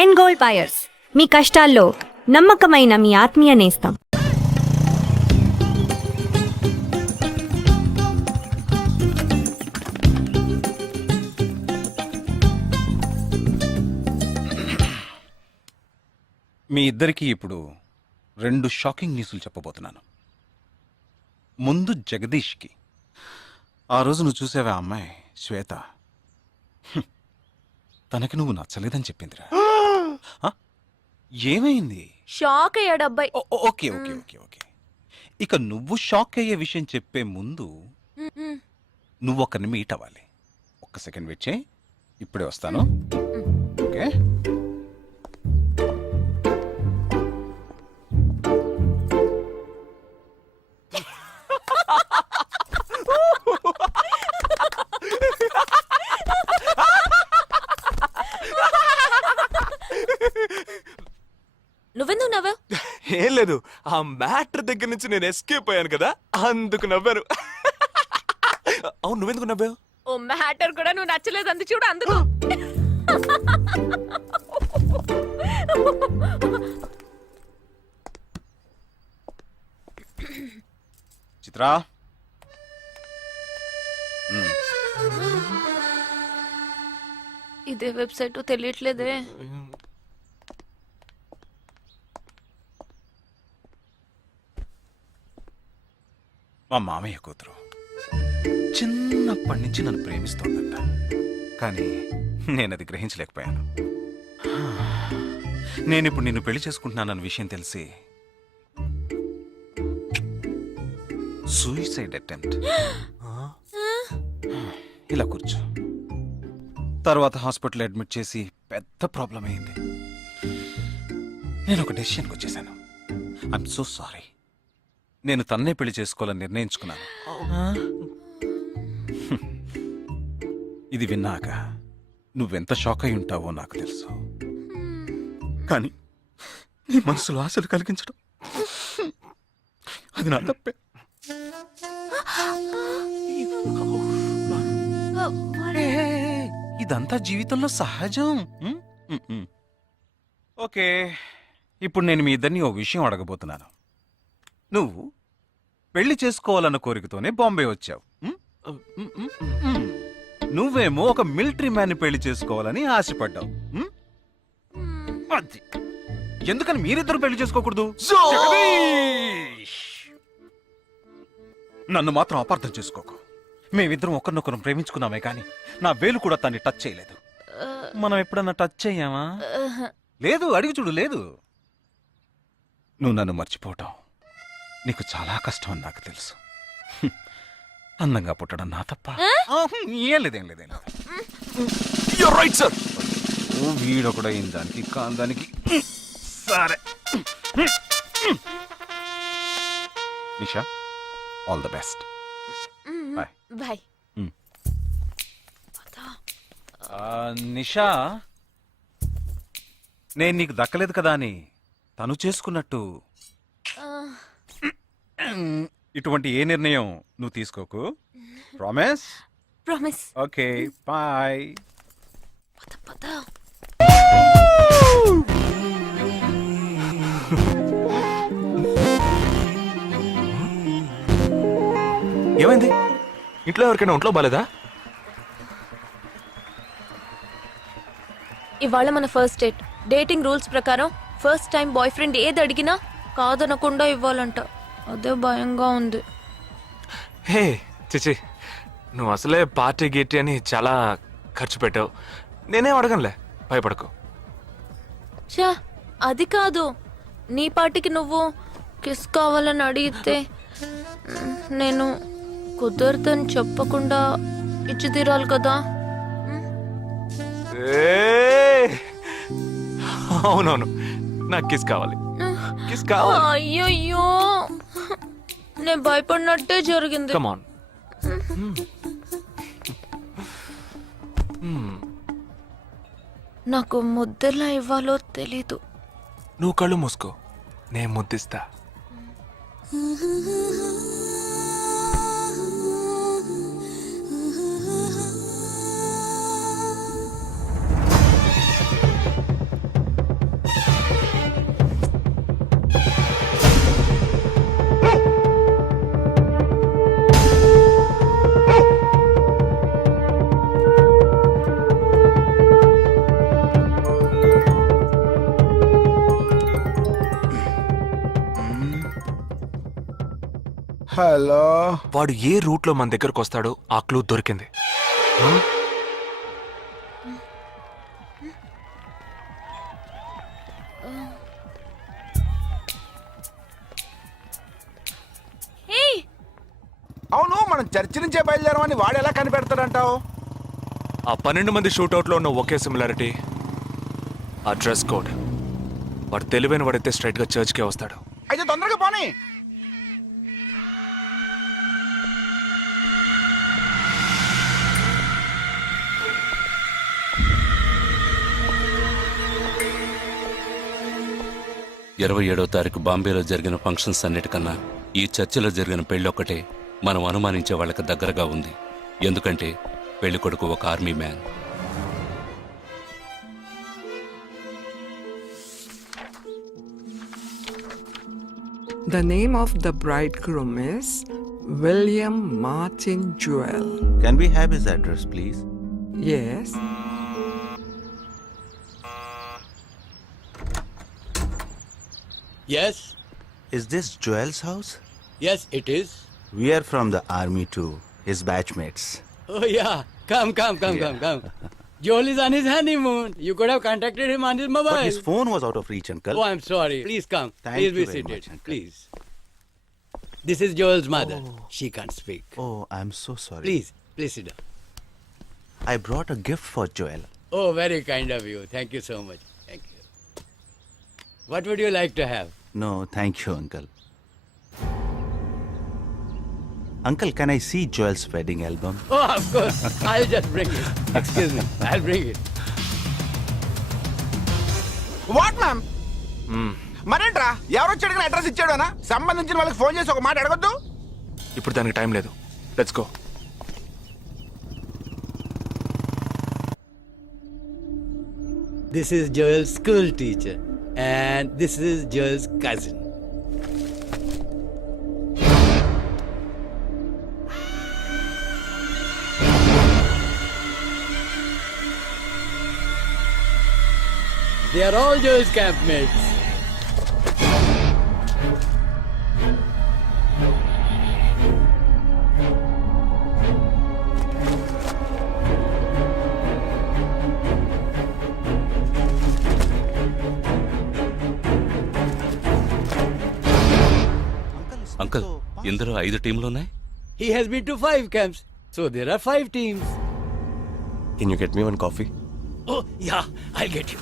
End gold buyers, మీ కష్టాల్లో నమ్మకమైన మీ ఆత్మీయ నేస్తం. మీ ఇద్దరికీ ఇప్పుడు 2 షాకింగ్ న్యూస్లు చెప్పబోతున్నాను. ముందు జగదీష్కి. ఆ రోజు నువ్వు చూసావా అమ్మాయి శ్వేత, తనకి నువ్వు నచ్చలేదని చెప్పిందిరా. ఏమైంది? షాక్ అయ్యాడు అబ్బాయి. ఓకే ఓకే ఓకే ఓకే ఇక నువ్వు షాక్ అయ్యే విషయం చెప్పే ముందు నువ్వు ఒకరిని మీట్ అవ్వాలి. ఒక్క సెకండ్ వెయిట్ చేయి, ఇప్పుడే వస్తాను. ఓకే నువ్వెందుకు నవ్వావు? ఏం లేదు, ఆ మ్యాటర్ దగ్గర నుంచి నేను ఎస్కేప్ అయ్యాను కదా, అందుకు నవ్వాను. అవును, నువ్వెందుకు నవ్వావు? ఓ మ్యాటర్ కూడా నువ్వు నచ్చలేదు అంది చూడు, అందుకు. చిత్రా, ఇదే వెబ్సైట్ తెలియట్లేదే. మా మామయ్య కూతురు చిన్నప్పటి నుంచి నన్ను ప్రేమిస్తోందంట, కానీ నేనది గ్రహించలేకపోయాను. నేనిప్పుడు నిన్ను పెళ్లి చేసుకుంటున్నానన్న విషయం తెలిసి సూసైడ్ అటెంప్ట్. ఇలా కూర్చో. తర్వాత హాస్పిటల్ అడ్మిట్ చేసి పెద్ద ప్రాబ్లం అయింది. నేను ఒక డెసిషన్కి వచ్చేసాను. I'm so sorry. నేను తన్నే పెళ్లి చేసుకోవాలని నిర్ణయించుకున్నాను. ఇది విన్నాక నువ్వెంత షాక్ అయి ఉంటావో నాకు తెలుసు, కానీ నీ మనసులో ఆశలు కలిగించడం అది నా తప్పే. ఇదంతా జీవితంలో సహజం. ఓకే, ఇప్పుడు నేను మీ ఇద్దరిని ఓ విషయం అడగబోతున్నాను. నువ్వు పెళ్లి చేసుకోవాలన్న కోరికతోనే బాంబే వచ్చావు. నువ్వేమో ఒక మిలిటరీ మ్యాన్ పెళ్లి చేసుకోవాలని ఆశపడ్డావు. అది ఎందుకని మీరిద్దరు పెళ్లి చేసుకోకూడదు? నన్ను మాత్రం అపార్థం చేసుకోకు. మేమిద్దరం ఒకరినొకరు ప్రేమించుకున్నామే కానీ నా వేలు కూడా తన్ని టచ్ చేయలేదు. మనం ఎప్పుడన్నా టచ్ చెయ్యామా? లేదు, అడిగి చూడు. లేదు. నువ్వు నన్ను మర్చిపోవటం నీకు చాలా కష్టం అని నాకు తెలుసు. అందంగా పుట్టడం నా తప్ప. ఏం లేదేం లేదేం లేదు. Right sir. వీడొకడు అయిన దానికి కాందానికి. సరే Nisha, all the best. Bye bye. Nisha, నేను నీకు దక్కలేదు కదా అని తను చేసుకున్నట్టు ఇటువంటి ఏ నిర్ణయం నువ్వు తీసుకోకు. ప్రామిస్? ప్రామిస్. Okay, bye. పద పద. ఏమైంది? ఇంట్లో ఎవరికైనా ఒంట్లో బాలేదా? ఇవాళ మన ఫస్ట్ డేట్. డేటింగ్ రూల్స్ ప్రకారం ఫస్ట్ టైం బాయ్ ఫ్రెండ్ ఏది అడిగినా కాదనకుండా ఇవ్వాలంట. అదే భయంగా ఉంది. హే చిచి, నువ్వు అసలే పార్టీ గీటీ అని చాలా ఖర్చు పెట్టావు. నేనేం అడగనులే, భయపడకు. చా, అది కాదు. నీ పార్టీకి నువ్వు కిస్ కావాలని అడిగితే నేను కుదరదని చెప్పకుండా ఇచ్చి తీరాలి కదా. అవునవును, నాకు కిస్ కావాలి. కిస్ కావాలి. అయ్యయ్యో, నేను భయపడినట్టే జరిగింది. Come on. నాకు ముద్దెలా ఇవ్వాలో తెలీదు. నువ్వు కళ్ళు మూసుకో, నేను ముద్దిస్తా. హలో. వాడు ఏ రూట్ లో మన దగ్గరకు వస్తాడో ఆ క్లూ దొరికింది. ఏయ్ అవును, మనం చర్చి నుంచే బయలుదేరమని వాడు ఎలా కనిపెడతాడంటావు? ఆ 12 మంది షూట్అవుట్ లో ఉన్న ఒకే సిమిలారిటీ ఆ డ్రెస్ కోడ్. వాడు తెలివైన వాడైతే స్ట్రైట్ గా చర్చ్ కే వస్తాడు. అయితే తొందరగా పోనీ. ఇరవై 27వ తారీఖు బాంబేలో జరిగిన ఫంక్షన్స్ అన్నిటికన్నా ఈ చర్చిలో జరిగిన పెళ్ళొక్కటే మనం అనుమానించే వాళ్ళకి దగ్గరగా ఉంది. ఎందుకంటే పెళ్లి కొడుకు ఒక army man. The name of the bridegroom is William Martin Jewell. Can we have his address, please? Yes. Yes, Is this Joel's house? yes, it is. We are from the army too, his batchmates. Oh, yeah. Come. Joel is on his honeymoon. You could have contacted him on his mobile. But his phone was out of reach, uncle. Oh, I'm sorry. Please come. Thank Please be you very seated. much, uncle. Please. This is Joel's mother. She can't speak. Oh, I'm so sorry. Please sit down. I brought a gift for Joel. Oh, very kind of you. Thank you so much. Thank you. What would you like to have? No, thank you, uncle. Uncle, can I see Joel's wedding album? Oh, of course. I'll just bring it. Excuse me. I'll bring it. What ma'am? మరేంట్రా, ఎవరొచ్చాడు కానీ address ఇచ్చాడనా? సంబంధించిన వాళ్ళకి phone చేసి ఒక మాట అడగొద్దు? ఇప్పుడు దానికి టైం లేదు. Let's go. This is Joel's school teacher. And this is Joel's cousin. They are all Joel's campmates. Uncle, ఇందులో 5 టీంలున్నాయి. He has been to 5 camps. So there are 5 teams. Can you get me one coffee? Oh, yeah, I'll get you.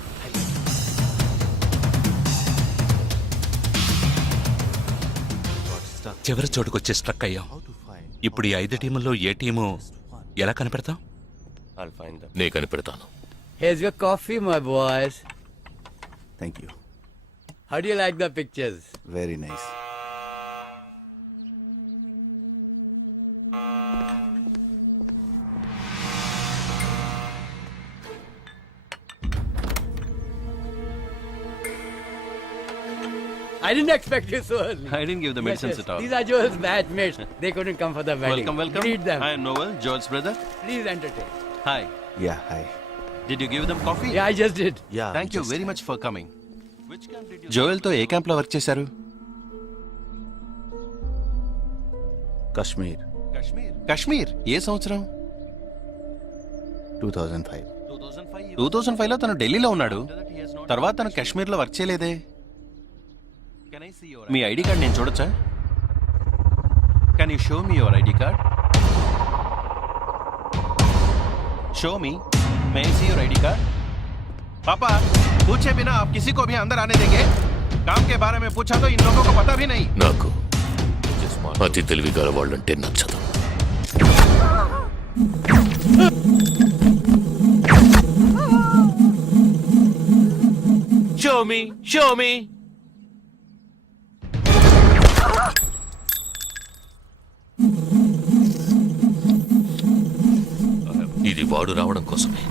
చివరి చోటుకొచ్చి struck అయ్యాం. ఇప్పుడు ఈ 5 టీముల్లో ఏ team ఎలా కనిపెడతాం? I'll find them. నే కనిపెడతాను. Here's your coffee, my boys. Thank you. How do you like the pictures? Very nice. I didn't expect you so early. I didn't give the medicines at all. These are Joel's batchmates. They couldn't come for the wedding. Welcome. Greet them. I am Noel, Joel's brother. Please entertain. Hi. Yeah, hi. Did you give them coffee? Yeah, I just did. Yeah. Thank you just- very much for coming. Which camp did you Joel తో ఏ camp లో work చేశారు? Kashmir, Kashmir. ఏ సంవత్సరం? 2005. 2005 లో తను ఢిల్లీలో ఉన్నాడు. తర్వాత తను కాశ్మీర్ లో వర్క్ చేయలేదే. మీ ఐడి కార్డ్ నేను చూడొచ్చా? Can you show me your ID card? Show me. May I see your ID card? पापा, पूछे बिना आप किसी को भी अंदर आने देंगे? काम के बारे में पूछा तो इन लोगों को पता भी नहीं. నాకు అతి తెలివి గల వాళ్ళంటే నచ్చదు. Show me. ఇది వాడు రావడం కోసమే.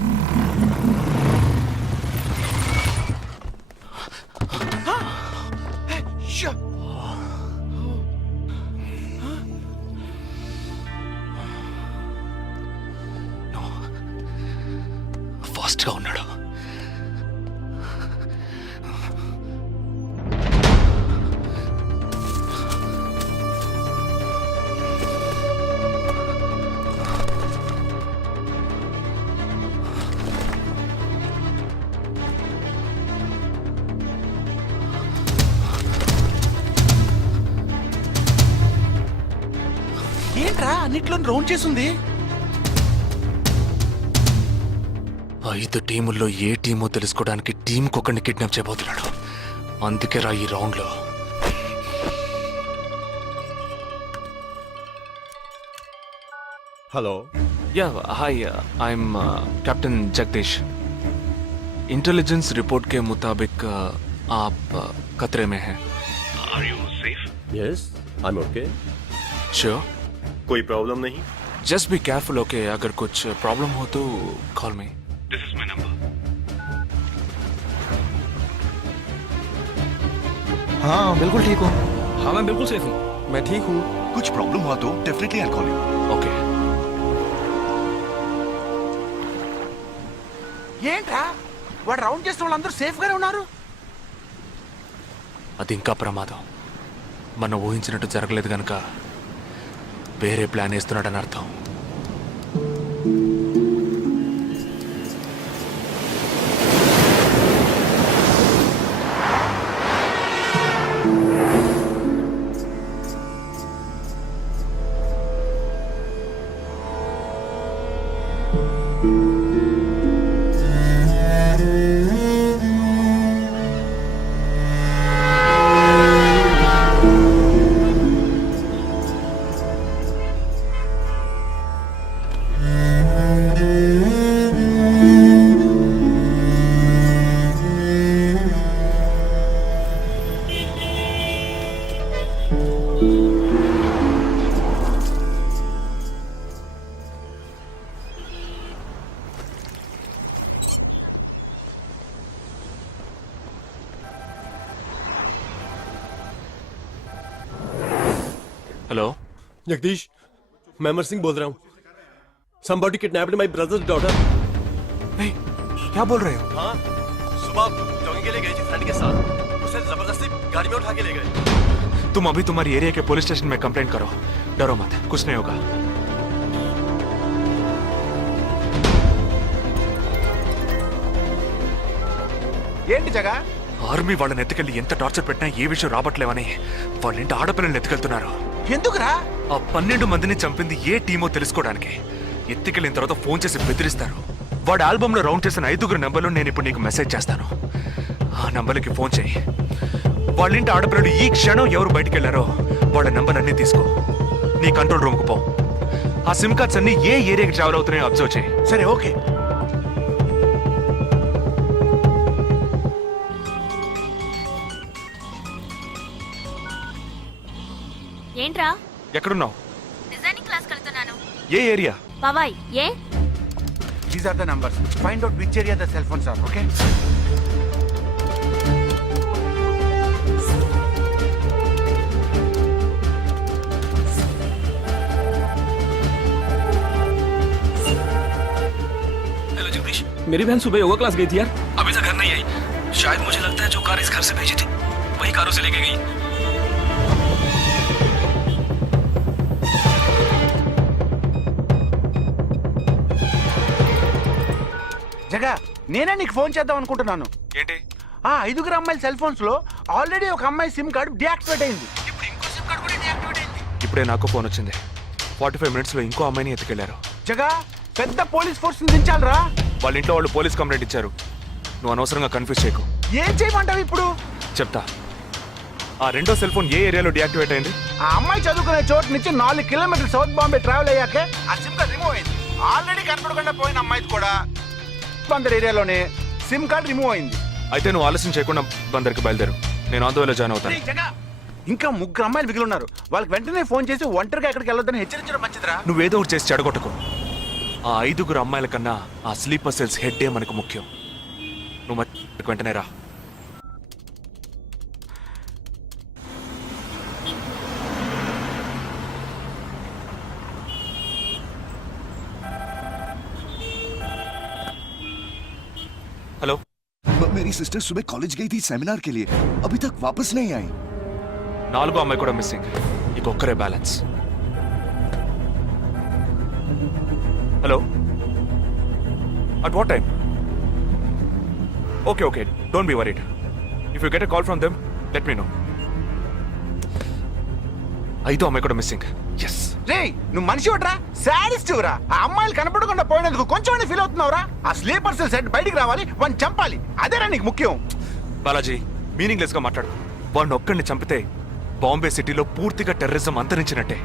ఫాస్ట్ గా ఉన్నాడు. అన్నిట్లో రౌండ్ చేసింది. 5 టీముల్లో ఏ టీమో తెలుసుకోవడానికి టీంకి ఒకరిని కిడ్నాప్ చేయబోతున్నాడు. అందుకే రా ఈ రౌండ్లో. Hello yeah hi I'm captain Jagdish. Intelligence report के मुताबिक आप खतरे में हैं. Yes I am okay sure? कोई प्रॉब्लम नहीं. Just be careful okay. अगर कुछ प्रॉब्लम हो तो call me. This is my number. हाँ बिल्कुल ठीक हूँ. हाँ मैं बिल्कुल सेफ हूँ. मैं ठीक हूँ. कुछ प्रॉब्लम हुआ तो definitely I call you. Okay. ఏంట్రా వాడు రౌండ్ చేసిన వాళ్ళందరూ సేఫ్ గానే ఉన్నారు. అది ఇంకా ప్రమాదం. మనం ఊహించినట్టు జరగలేదు కనుక వేరే ప్లాన్ వేస్తున్నాడని అర్థం. हेलो जगदीश मैं अमर सिंह बोल रहा हूँ. Somebody kidnapped my brother's daughter. नहीं, क्या बोल रहे हो? हाँ सुबह जॉगिंग के लिए गई थी फ्रेंड के साथ. उसे जबरदस्ती गाड़ी में उठा के ले गए. तुम अभी तुम्हारी एरिया के पुलिस स्टेशन में कंप्लेंट करो. डरो मत, कुछ नहीं होगा. ఏంటి జగా? ఆర్మీ వాళ్ళని ఎత్తుకెళ్ళి ఎంత టార్చర్ పెట్టినా ఏ విషయం రాబట్లేవని వాళ్ళ ఇంటి ఆడపిల్లల్ని ఎత్తుకెళ్తున్నారు. ఎందుకురా? ఆ 12 మందిని చంపింది ఏ టీమో తెలుసుకోవడానికి. ఎత్తుకెళ్ళిన తర్వాత ఫోన్ చేసి బెదిరిస్తారు. వాడు ఆల్బమ్ లో రౌండ్ చేసిన 5 నెంబర్లు నేను ఇప్పుడు నీకు మెసేజ్ చేస్తాను. ఆ నంబర్లకి ఫోన్ చేయి. వాళ్ళ ఇంటి ఆడపిల్లలు ఈ క్షణం ఎవరు బయటికి వెళ్ళారో వాళ్ళ నంబర్లన్నీ తీసుకో. నీ కంట్రోల్ రూమ్కు పో. ఆ సిమ్ కార్డ్స్ అన్ని ఏ ఏరియాకి ట్రావెల్ అవుతున్నాయో అబ్జర్వ్ చేయి. సరే ఓకే. ఏంట్రా? ఎక్కడున్నావు? డిజైనింగ్ క్లాస్ వెళ్తున్నాను. ఏ ఏరియా? పవాయ్. ఏ? These are the numbers. Find out which area the cell phones are, okay? Hello Jagdish, मेरी बहन सुबह योगा क्लास गई थी यार. अभी तक घर नहीं आई. शायद मुझे लगता है जो कार इस घर से भेजी थी वही कारों से लेके गई. జగా నేనే నీకు ఫోన్ చేద్దాం అనుకుంటున్నాను. ఏంటి? ఆ 5 అమ్మాయిల సెల్ ఫోన్స్ లో ఆల్రెడీ ఒక అమ్మాయి సిమ్ కార్డ్ డియాక్టివేట్ అయింది. ఇప్పుడు ఇంకో సిమ్ కార్డ్ కూడా డియాక్టివేట్ అయింది. ఇప్పుడే నాకు ఫోన్ వచ్చింది. 45 మినిట్స్ లో ఇంకో అమ్మాయిని ఎత్తుకెళ్లారు. జగా పెద్ద పోలీస్ ఫోర్స్ దించాలరా. వాళ్ళ ఇంట్లో వాళ్ళు పోలీస్ కంప్లైంట్ ఇచ్చారు. నువ్వు అనవసరంగా కన్ఫ్యూజ్ చేయకు. ఏం చేయమంటావు ఇప్పుడు? చెప్తా. ఆ రెండో సెల్ ఫోన్ ఏ ఏరియాలో డియాక్టివేట్ అయింది? ఆ అమ్మాయి చదువుకునే చోటు నుంచి 4 కిలోమీటర్లు సౌత్ బాంబే ట్రావెల్ అయ్యాకే ఆ సిమ్ కార్డ్ రిమూవ్ అయింది. ఆల్రెడీ కనపడకుండా పోయిన అమ్మాయిది కూడా బందర్ ఏరియాలోనే సిమ్ కార్డ్ రిమూవ్ అయింది. అయితే నువ్వు ఆలస్యం చేయకుండా బందర్కి బయలుదేరు. నేను ఆందోళన జాయిన్ అవుతాను. ఇంకా 3 అమ్మాయిలు మిగిలి ఉన్నారు. వాళ్ళకి వెంటనే ఫోన్ చేసి ఒంటరిగా ఎక్కడికి వెళ్ళొద్దని హెచ్చరించడం మంచిదిరా. నువ్వేదో ఒకటి చేసి చెడగొట్టకు. ఆ 5 అమ్మాయిల కన్నా ఆ స్లీపర్ సెల్స్ హెడ్డే మనకు ముఖ్యం. నువ్వు వెంటనే రా. हेलो. मेरी सिस्टर सुबह कॉलेज गई थी सेमिनार के लिए. अभी तक वापस नहीं आई. 4 అమ్మాయి కూడా మిస్సింగ్. ఇంకొక్కరే balance. Hello. At what time? Okay okay, don't be worried. If you get a call from them let me know. 5 అమ్మాయి కూడా మిస్సింగ్. ఎస్ రే నువ్వు మనిషి ఒకట్రా, శాడిస్ట్ రా. ఆ అమ్మాయిలు కనపడకుండా పోయినందుకు కొంచెం ఫీల్ అవుతున్నావురా? ఆ స్లీపర్ సెల్ సెట్ బయటికి రావాలి, వాడిని చంపాలి, అదేరా నీకు ముఖ్యం. బాలాజీ మీనింగ్లెస్ గా మాట్లాడు. వాడిని ఒక్కడిని చంపితే బాంబే సిటీలో పూర్తిగా టెర్రరిజం అంతరించినట్టే.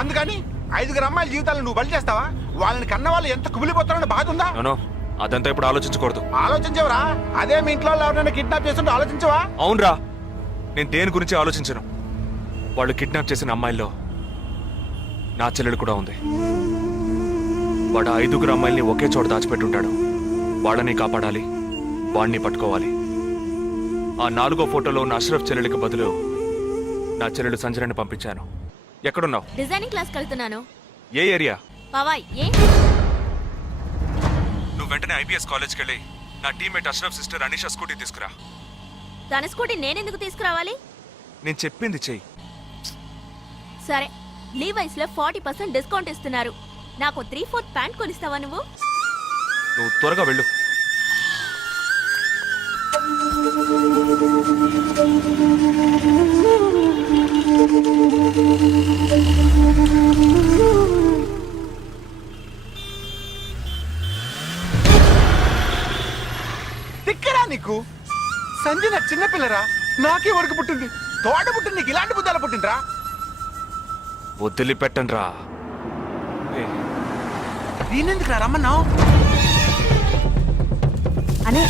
అందుకని 5 అమ్మాయిల జీవితాలను నువ్వు బలి చేస్తావా? వాళ్ళని కన్న వాళ్ళు ఎంత కుమిలిపోతారని బాధ ఉందా? నో, అదంతా ఇప్పుడు ఆలోచించకూడదు. ఆలోచించవరా? అదే మీ ఇంట్లో ఎవరైనా కిడ్నాప్ చేస్తుంటే ఆలోచించవా? అవునరా, నేను దేని గురించి ఆలోచించను. వాళ్ళు కిడ్నాప్ చేసిన అమ్మాయిల్లో నా చెల్లెలు కూడా ఉంది. వాడు 5 అమ్మాయిల్ని ఒకే చోట దాచిపెట్టుంటాడు. వాళ్ళని కాపాడాలి, వాడిని పట్టుకోవాలి. ఆ 4వ ఫోటోలో ఉన్న అష్రఫ్ చెల్లెలికి బదులు నా చెల్లెలు సంజనని పంపించాను. ఎక్కడున్నావు? డిజైనింగ్ క్లాస్ వెళ్తున్నాను. ఏ ఏరియా? పవాయ్. ఏ నువ్వు వెంటనే ఐపీఎస్ కాలేజ్కి వెళ్ళి నా teammate Ashraf sister Anisha scooty తీసుకురా. తన స్కూటీ నేనెందుకు తీసుకురావాలి? నేను చెప్పింది చెయ్యి. సరే, లీవైస్ లో 40% డిస్కౌంట్ ఇస్తున్నారు. నాకు 3/4 ప్యాంట్ కొనిస్తావా నువ్వు? నువ్వు త్వరగా వెళ్ళు. తిక్కరా నీకు? సంజన చిన్నపిల్లరా, నాకే వరకు పుట్టింది. తోట పుట్టింది, నీకు ఇలాంటి బుద్ధాలు పుట్టిందిరా? వదిలిపెట్టండి రా. దీనెందుకు రా రమ్మన్నావు? అనే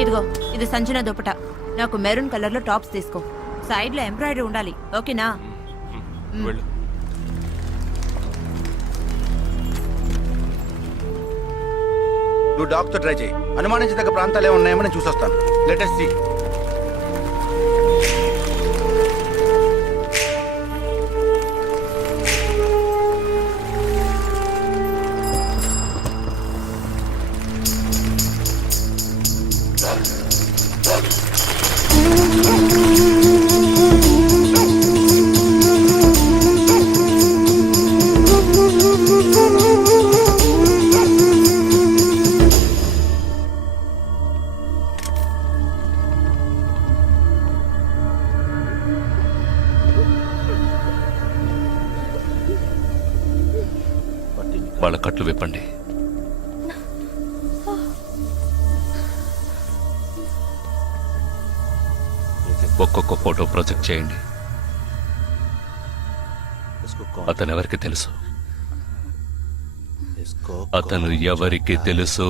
ఇదిగో, ఇది సంజన దుపట. నాకు మెరూన్ కలర్ లో టాప్స్ తీసుకో. సైడ్ లో ఎంబ్రాయిడరీ ఉండాలి, ఓకేనా? వెళ్ళు. నువ్వు డాక్టర్ ట్రై చేయి. అనుమానించదగ్గ ప్రాంతాలు ఏమి ఉన్నాయేమో నేను చూసొస్తాను. Latest see. వాళ్ళ కట్లు విప్పండి. ఒక్కొక్క ఫోటో ప్రొజెక్ట్ చేయండి. అతను ఎవరికి తెలుసు? అతను ఎవరికి తెలుసు?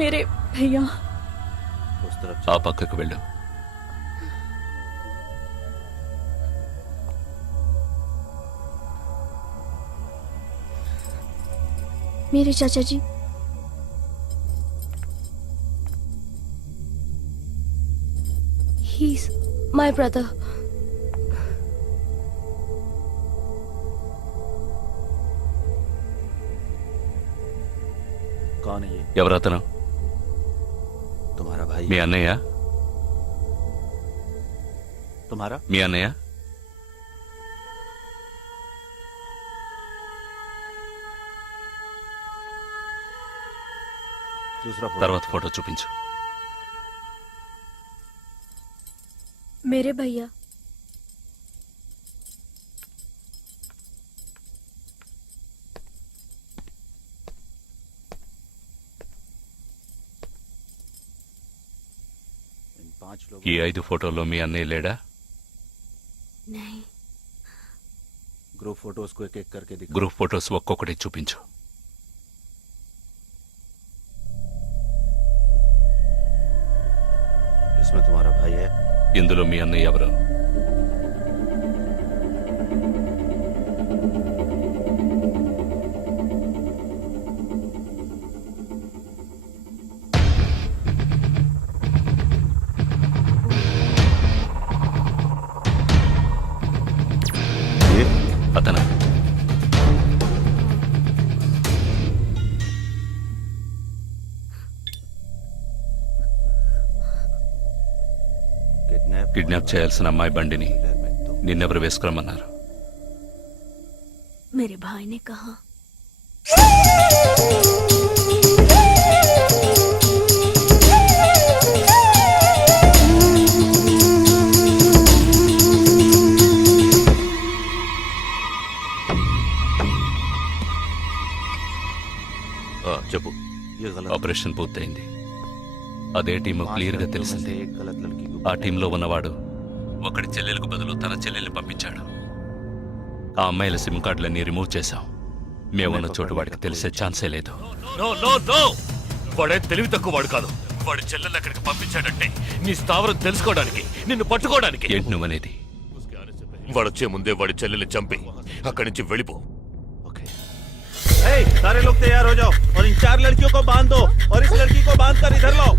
మీరే భయ్యా. ఆ పక్కకు వెళ్ళు. मेरे चाचा जी। He's my brother. कौन है ये? ఎవరతను? तुम्हारा भाई? మీ అన్నయ్య? तुम्हारा? మీ అన్నయ్య? दूसरा फोटो। తర్వాత ఫోటో చూపించు. मेरे भैया। इन 5 लोग। ఈ 5 ఫోటోల్లో మీ అన్నయ్య లేడా? नहीं। ग्रुप फोटोज को एक एक करके दिखा। గ్రూప్ ఫోటోస్ ఒక్కొక్కటి చూపించు. इसमें तुम्हारा भाई है? ఇందులో మీ అన్నయ్య ఎవరు? ये అతను కిడ్నాప్ చేయాల్సిన అమ్మాయి బండిని నిన్నెవరు వేసుకురమ్మన్నారు? मेरे भाई ने कहा చెప్పు. ఆపరేషన్ పూర్తయింది. అదే టీము క్లియర్గా తెలిసింది. ఆ టీంలో ఉన్నవాడు ఒకడి చెల్లెలకు బదులు తన చెల్లెల్ని పంపించాడు. ఆ అమ్మాయిల సిమ్ కార్డులన్నీ రిమూవ్ చేశాం. మేమున్న చోటు వాడికి తెలిసే ఛాన్సే లేదు. వాడే తెలివి తక్కువ వాడు కాదు. వాడి చెల్లెల్ని అక్కడికి పంపించాడంటే నీ స్థావరం తెలుసుకోవడానికి, నిన్ను పట్టుకోవడానికి. ఏంటి నువ్వనేది? వాడొచ్చే ముందే వాడి చెల్లెల్ని చంపి అక్కడి నుంచి వెళ్ళిపో. सारे लोग तैयार हो जाओ और इन 4 लड़कियों को बांध दो और इस लड़की को बांध कर इधर लाओ.